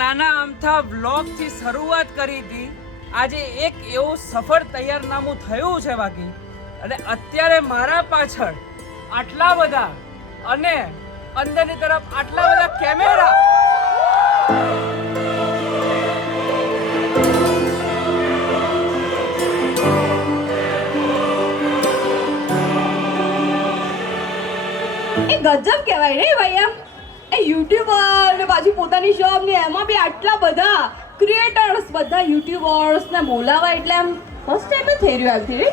નાના અમથા વ્લોગથી શરૂઆત કરી હતી, આજે એક એવું સફળ તૈયારનામું થયું છે બાકી. અને અત્યારે મારા પાછળ આટલા બધા અને અંદરની તરફ આટલા બધા કેમેરા. એ ગજબ કહેવાય ને ભાઈ. એમ એ યુટ્યુબર ને પાછી પોતાની શોપ ને એમાં બી આટલા બધા ક્રિએટર્સ, બધા યુટ્યુબર્સ ને બોલાવા એટલે આમ ફર્સ્ટ ટાઈમ જ થઈ રહ્યું actually.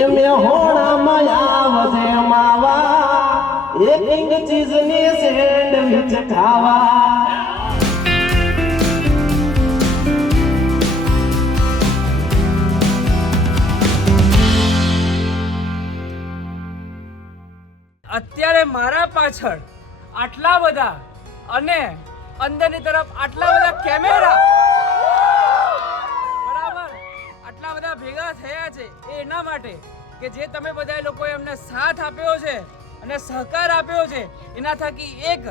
એ મેહોણામાં આવજે માવા, એક ઇંગ ચીઝની સેન્ડવિચ ખાવા. અત્યારે મારા પાછળ આટલા બધા અને અંદરની તરફ આટલા બધા કેમેરા, બરાબર, આટલા બધા ભેગા થયા છે એ એના માટે કે જે તમે બધા લોકોએ અમને સાથ આપ્યો છે અને સહકાર આપ્યો છે, એના થકી એક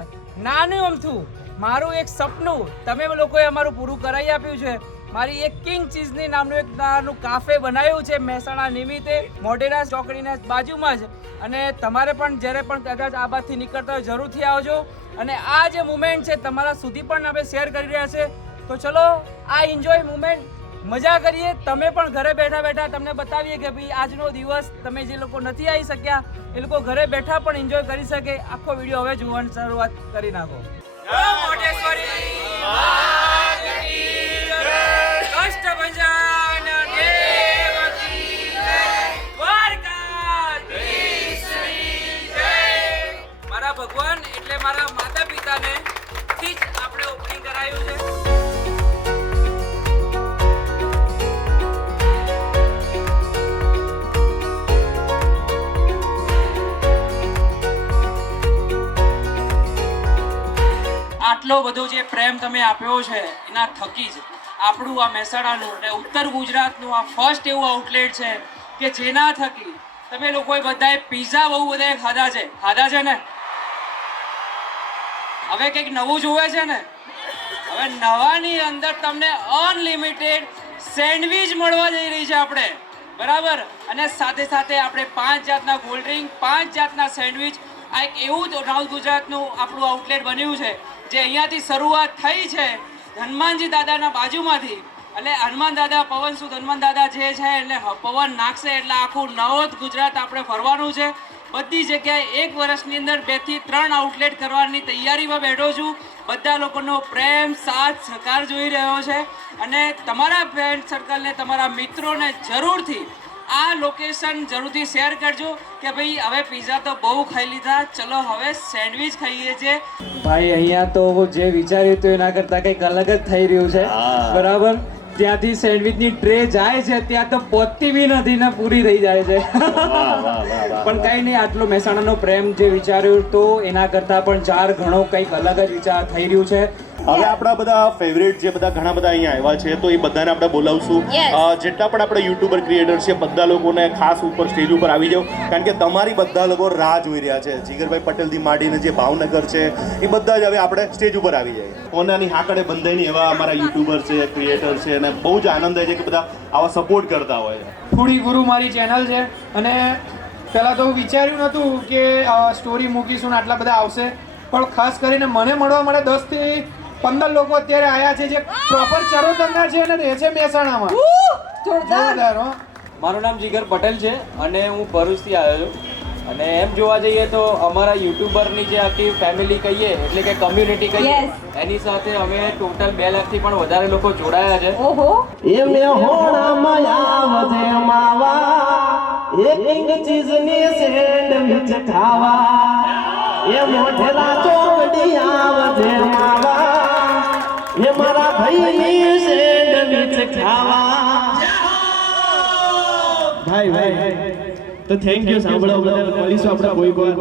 નાનું અમથું મારું એક સપનું તમે લોકોએ અમારું પૂરું કરાવી આપ્યું છે. મારી એક કિંગ ચીઝની નામનું એક નાનું કાફે બનાવ્યું છે મહેસાણા નિમિત્તે, મોઢેરા ચોકડીના બાજુમાં જ. અને તમારે પણ જ્યારે પણ કદાચ આ બાજુથી નીકળતા હોય જરૂરથી આવજો. અને આ જે મુમેન્ટ છે તમારા સુધી પણ અમે શેર કરી રહ્યા છે. તો ચલો આ એન્જોય મુમેન્ટ મજા કરીએ. તમે પણ ઘરે બેઠા બેઠા તમને બતાવીએ કે ભાઈ આજનો દિવસ તમે જે લોકો નથી આવી શક્યા એ લોકો ઘરે બેઠા પણ એન્જોય કરી શકે. આખો વિડીયો હવે જોવાની શરૂઆત કરી નાખો. મારા ભગવાન એટલે મારા માતા પિતાને થી જ આપણે ઓપનિંગ કરાયું છે. આટલો બધો જે પ્રેમ તમે આપ્યો છે એના થકી જ આપણું આ મહેસાણાનું અને ઉત્તર ગુજરાતનું આ ફર્સ્ટ એવું આઉટલેટ છે કે જેના થકી તમે લોકોએ બધાએ પિઝા બહુ બધાએ ખાધા છે ને. હવે કંઈક નવું જોવે છે ને. હવે નવાની અંદર તમને અનલિમિટેડ સેન્ડવિચ મળવા જઈ રહી છે આપણે, બરાબર. અને સાથે સાથે આપણે 5 જાતના કોલ્ડ ડ્રિંક, 5 જાતના સેન્ડવિચ. આ એક એવું જ સાઉથ ગુજરાતનું આપણું આઉટલેટ બન્યું છે જે અહીંયાથી શરૂઆત થઈ છે હનુમાનજી દાદાના બાજુમાંથી. એટલે હનુમાન દાદા, પવન સુદ હનુમાન દાદા જે છે એટલે પવન નાખશે એટલે આખું નવોત ગુજરાત આપણે ફરવાનું છે. બધી જગ્યાએ 1 વર્ષની અંદર 2 થી 3 આઉટલેટ કરવાની તૈયારીમાં બેઠો છું. બધા લોકોનો પ્રેમ, સાથ, સહકાર જોઈ રહ્યો છે. અને તમારા ફ્રેન્ડ સર્કલને, તમારા મિત્રોને જરૂરથી આ લોકેશન જરૂરથી શેર કરજો કે ભાઈ હવે પિઝા તો બહુ ખાઈ લીધા, ચલો હવે સેન્ડવિચ ખાઈએ છીએ. ભાઈ અહીંયા તો જે વિચાર્યું હતું એના કરતાં કંઈક અલગ જ થઈ રહ્યું છે, બરાબર. ત્યાંથી સેન્ડવિચની ટ્રે જાય છે ત્યાં તો પહોંચતી બી નથી ને પૂરી થઈ જાય છે. પણ કંઈ નહીં, આટલો મહેસાણાનો પ્રેમ જે વિચાર્યું તો એના કરતાં પણ 4 ગણો કંઈક અલગ જ વિચાર થઈ રહ્યું છે. હવે આપણા બધા ફેવરેટ જે બધા ઘણા બધા અહીંયા આવ્યા છે તો એ બધાને આપણે બોલાવશું. જેટલા પણ આપણે યુટ્યુબર ક્રિએટર છે બધા લોકોને ખાસ ઉપર સ્ટેજ ઉપર આવી જાવ, કારણ કે તમારી બધા લોકો રાહ જોઈ રહ્યા છે. જીગરભાઈ પટેલથી માંડીને જે ભાવનગર છે એ બધા જ હવે આપણે સ્ટેજ ઉપર આવી જાય. કોનાની હાકડે બંધાઈની એવા અમારા યુટ્યુબર છે, ક્રિએટર છે, અને બહુ જ આનંદ થાય છે કે બધા આવા સપોર્ટ કરતા હોય છે. ફૂડી ગુરુ મારી ચેનલ છે અને પહેલાં તો વિચાર્યું નહોતું કે સ્ટોરી મૂકીશું ને આટલા બધા આવશે, પણ ખાસ કરીને મને મળવા માટે 10 થી 15 લોકો અત્યારે આવ્યા છે જે પ્રોપર ચરોતરના છે અને રહે છે મહેસાણામાં. જોરદાર. મારું નામ જીગર પટેલ છે અને હું ભરૂચથી આવ્યો છું. અને એમ જોવા જઈએ તો અમારા યુટ્યુબરની જે આખી ફેમિલી કહીએ એટલે કે કમ્યુનિટી કહીએ એની સાથે અમે ટોટલ 2 લાખથી પણ વધારે લોકો જોડાયા છે. એ મેહોણામાં આવજે માવા, એક ઇંગ ચીઝની સેન્ડવિચ ખાવા. એ મોઢેરા ચોકડી આવજે માવા, એ મારા ભાઈની સેન્ડવિચ ખાવા. ભાઈ તો થેન્ક યુ સાંભળવા બદલ. મળીશું આપણે કોઈ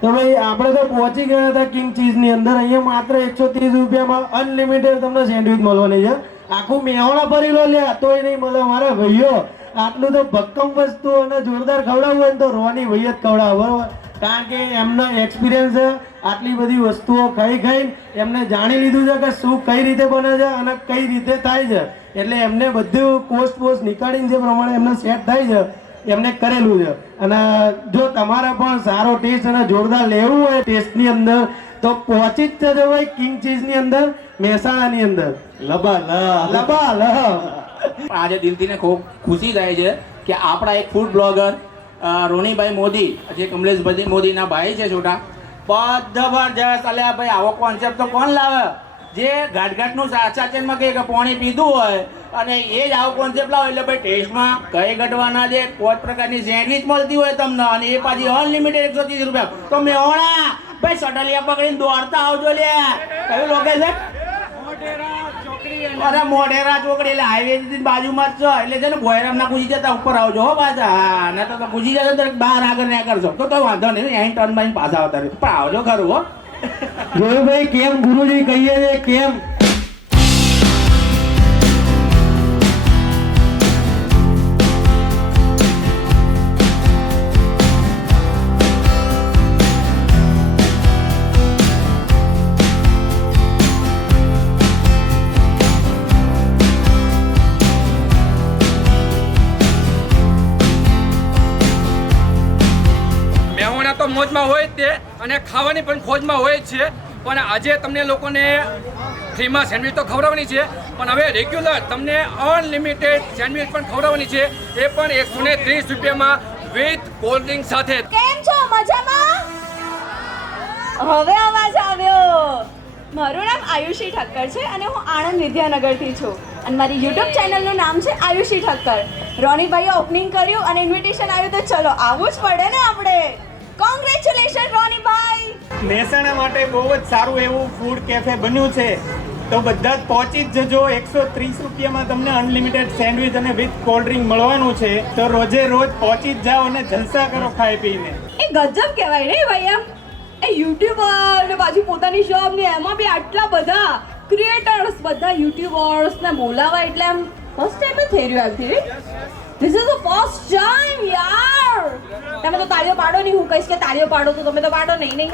તો ભાઈ આપણે તો પહોંચી ગયા હતા કિંગ ચીઝ ની અંદર. અહીંયા માત્ર 130 રૂપિયામાં અનલિમિટેડ તમને સેન્ડવિચ મળવાની છે. આખું મેહોણા ભરી લો લે તોય નહીં મળે મારા ભાઈઓ. આટલું તો ભક્કમ વસ્તુ અને જોરદાર ખવડાવવું હોય ને તો રોની ભાઈ જ ખવડાવે, બરોબર? કારણ કે એમનો એક્સપિરિયન્સ છે, આટલી બધી વસ્તુઓ ખાઈ એમને જાણી લીધું છે કે શું કઈ રીતે બને છે અને કઈ રીતે થાય છે, એટલે એમને બધું કોસ્ટ નીકાળીને જે પ્રમાણે એમને સેટ થાય છે એમને કરેલું છે. અને જો તમારે પણ સારો ટેસ્ટ અને જોરદાર લેવું હોય ટેસ્ટની અંદર તો પહોંચી જ જજો ભાઈ કિંગ ચીઝની અંદર, મહેસાણાની અંદર. લબાલ આજે દિલથી ને ખૂબ ખુશી થાય છે કે આપણા એક ફૂડ બ્લોગર રોનીભાઈ મોદી, જે કમલેશભાઈ મોદીના ભાઈ છે છોટા, જબરજસ્ત. અલ્યા ભાઈ આવો કોન્સેપ્ટ તો કોણ લાવે? જે ઘાટઘાટનું સાચાચનમાં કહે કે પાણી પીધું હોય અને એ જ આવો કોન્સેપ્ટ લાવો એટલે ભાઈ ટેસ્ટમાં કઈ ઘટવાના છે. 5 પ્રકારની સેન્ડવિચ મળતી હોય તમને અને એ પાછી અનલિમિટેડ 130 રૂપિયા. તો મેહોણા ભાઈ સટલિયા પકડીને દોડતા આવજો લે. કયું લોકેશન? અરે મોઢેરા ચોકડી, એટલે હાઈવે બાજુમાં જ છે. એટલે છે ને ભોયરામ ના પૂછી જતા ઉપર આવજો હો પાછા. હા ના તો પૂછી જતા તો બહાર આગળ ના કરશો તો વાંધો નહીં, અહીં ટર્ન માં પાછા આવતા રહેજો. પણ આવજો ખરું હો. જોયું ભાઈ કેમ ગુરુજી કહીએ છે કેમ? મહેમાનો તો મોજમાં હોય જ તે અને ખાવાની પણ ખોજમાં હોય જ છે. પણ આજે તમને લોકોને ફ્રીમાં સેન્ડવિચ તો ખવડાવવાની છે, પણ હવે રેગ્યુલર તમને અનલિમિટેડ સેન્ડવિચ પણ ખવડાવવાની છે, એ પણ 130 રૂપિયામાં વિથ કોલ્ડ ડ્રિંક સાથે. કેમ છો? મજામાં? હવે અવાજ આવ્યો. મારું નામ આયુષી ઠક્કર છે અને હું આણંદ વિદ્યાનગરથી છું અને મારી યુટ્યુબ ચેનલનું નામ છે આયુષી ઠક્કર. રોનીભાઈએ ઓપનિંગ કર્યું અને ઇન્વિટેશન આવ્યું તો ચલો આવવું જ પડે ને આપણે. કોંગ્રેચ્યુલેશન રોનીભાઈ. મહેસાણા માટે બહુ જ સારું એવું ફૂડ કેફે બન્યું છે, તો બધા જ પહોંચી જ જજો. 130 રૂપિયામાં તમને અનલિમિટેડ સેન્ડવિચ અને વિથ કોલ્ડ ડ્રિંક મળવાનું છે, તો રોજે રોજ પહોંચી જ જાઓ અને જલસા કરો ખાઈ પીને. એ ગજબ કહેવાય ને ભાઈ. એમ એ યુટ્યુબર ને પાછી પોતાની શોપ ને એમાં બી આટલા બધા ક્રિએટર્સ, બધા યુટ્યુબર્સ ને બોલાવા એટલે આમ ફર્સ્ટ ટાઈમ જ થઈ રહ્યું આખી. This is the first time યાર. તમે તો તાળીઓ પાડો નહીં, હું કહીશ કે તાળીઓ પાડો તો તમે તો પાડો નહીં.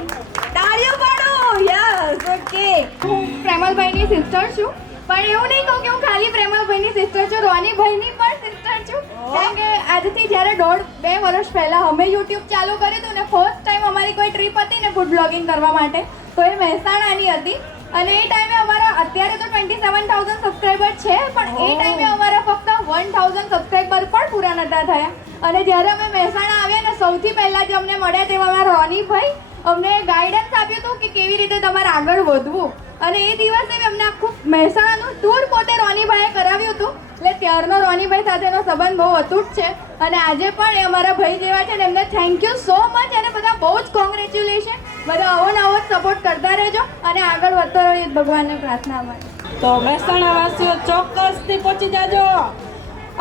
તાળીઓ પાડો. Yes okay. હું પ્રેમલભાઈની સિસ્ટર છું, પણ એવું નહીં કહું કે હું ખાલી પ્રેમલભાઈની સિસ્ટર છું, રોનીભાઈની પણ સિસ્ટર છું. કારણ કે આજથી જ્યારે 1.5-2 વર્ષ પહેલાં અમે યુટ્યુબ ચાલુ કર્યું હતું ને ફર્સ્ટ ટાઈમ અમારી કોઈ ટ્રીપ હતી ને ફૂડ બ્લોગિંગ કરવા માટે, તો એ મહેસાણાની હતી. અને એ ટાઈમે અમારા અત્યારે તો 27,000 સબસ્ક્રાઈબર છે, પણ એ ટાઈમે અમારા ફક્ત 1,000 સબસ્ક્રાઈબર પણ પૂરા નહોતા થયા. અને જ્યારે અમે મહેસાણા આવ્યા ને સૌથી પહેલાં જે અમને મળ્યા તેમાં રોનીભાઈ અમને ગાઈડન્સ આપ્યું હતું કે કેવી રીતે તમારે આગળ વધવું. અને એ દિવસે અમને આખું મહેસાણાનું ટૂર પોતે રોનીભાઈએ કરાવ્યું હતું. એટલે ત્યારનો રોનીભાઈ સાથેનો સંબંધ બહુ અતૂટ છે અને આજે પણ એ અમારા ભાઈ જેવા છે ને એમને થેન્ક યુ સો મચ. અને બધા બહુ જ કોંગ્રેચ્યુલેશન. બધા આવો ને આવો જ સપોર્ટ કરતા રહેજો અને આગળ વધતા રહો, એ ભગવાનને પ્રાર્થના માટે. તો મહેસાણા વાસીઓ ચોક્કસથી પહોંચી જાજો.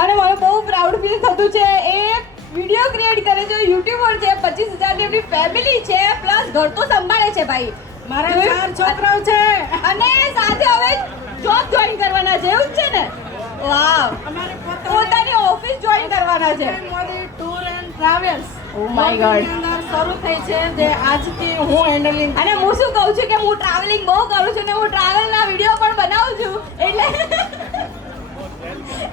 અને મને બહુ પ્રાઉડ ફીલ થતું છે. એક વિડીયો ક્રિએટ કરે છે, યુટ્યુબર છે, 25,000 ની એમની ફેમિલી છે, પ્લસ ઘર તો સંભાળે છે ભાઈ. મારા 4 છોકરાઓ છે અને સાથે હવે જોબ જોઈન કરવાના છે. એવું જ છે ને? વાવ. પોતાની ઓફિસ જોઈન કરવાના છે. Modi tour and travels oh my God શરૂ થઈ છે, જે આજથી હું હેન્ડલિંગ. અને હું શું કહું છું કે હું ટ્રાવેલિંગ બહુ કરું છું ને હું ટ્રાવેલના વિડીયો પણ બનાવું છું, એટલે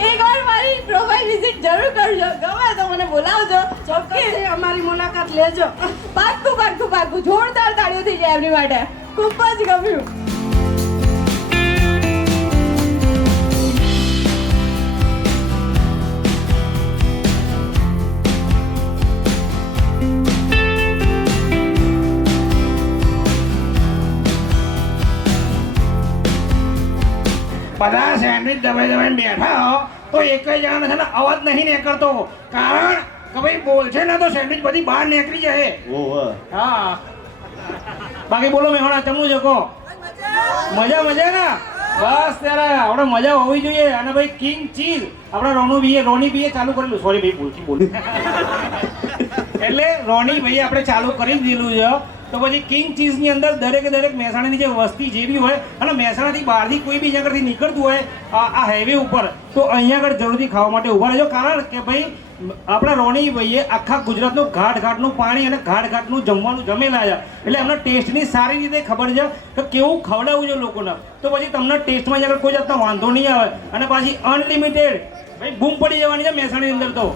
એકવાર મારી પ્રોફાઇલ વિઝિટ જરૂર કરજો. ગમે તો મને બોલાવજો. ચોક્કસ અમારી મુલાકાત લેજો. પાક્કું પાક્કું પાક્કું. જોરદાર તાળીઓ થઈ જાય એમની માટે. ખૂબ જ ગમ્યું. બધા સેન્ડવિચ દબાઈને બેઠા હો તો એક જણાને છે ને અવાજ નહીં નીકળતો, કારણ કે ભાઈ બોલશે ને તો સેન્ડવિચ બધી બહાર નીકળી જાય. હા બાકી બોલો મેહોણા ચમનું છે કહો. મજા મજા ને? બસ ત્યારે આપણે મજા હોવી જોઈએ. અને ભાઈ કિંગ ચીઝ આપણે રોની ભાઈએ ચાલુ કરેલું. સોરી ભાઈ ભૂલથી બોલ્યું. એટલે રોની ભાઈએ આપણે ચાલુ કરી દીધેલું છે તો પછી કિંગ ચીઝની અંદર દરેકે દરેક મહેસાણાની જે વસ્તી જે બી હોય અને મહેસાણાથી બહારથી કોઈ બી જગ્યાથી નીકળતું હોય આ હાઈવે ઉપર તો અહીંયા આગળ જરૂરથી ખાવા માટે ઊભા રહેજો. કારણ કે ભાઈ આપણા રોની ભાઈએ આખા ગુજરાતનું ઘાટનું પાણી અને ઘાટનું જમવાનું જમેલા છે, એટલે એમને ટેસ્ટની સારી રીતે ખબર છે કે કેવું ખવડાવવું છે લોકોને. તો પછી તમને ટેસ્ટમાં આગળ કોઈ જાતનો વાંધો નહીં આવે અને પાછી અનલિમિટેડ ભાઈ બૂમ પડી જવાની છે મહેસાણાની અંદર તો.